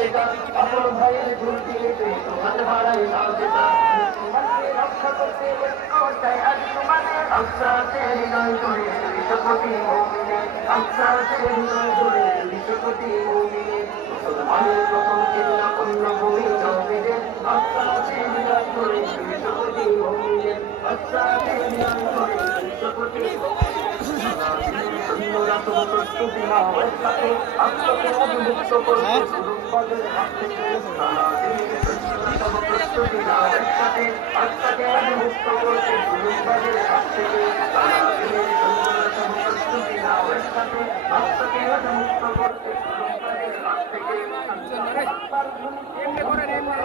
চাচা আপন ভাইয়ের ঝুল দিয়ে তুই তোমার ভাড়াই চাচা রক্ষা করতে চাই আজ তোমাদের আফসাসে হৃদয় করে 200 কোটি মুমিনের আফসাসে হৃদয় করে 200 কোটি মুমিনের মুসলমানের প্রথম চিন্তা পুণ্যভূমি নবীদের আফসাসে হৃদয় করে 200 কোটি মুমিনের আফসাসে হৃদয় করে 200 কোটি সৈন্যরা তবু প্রস্তুতি না হয় থাকে আত্মকে অভিমুক্ত করতে সুরুম্বাদের হাত থেকে তবু প্রস্তুতি না হয় থাকে আত্মাকে অভিমুক্ত করতে সুরুম্বাদের হাত থেকে সৈন্যরা তবু প্রস্তুতি না হয় থাকে আত্মাকে অভিমুক্ত করতে সুরুম্বাদের হাত থেকে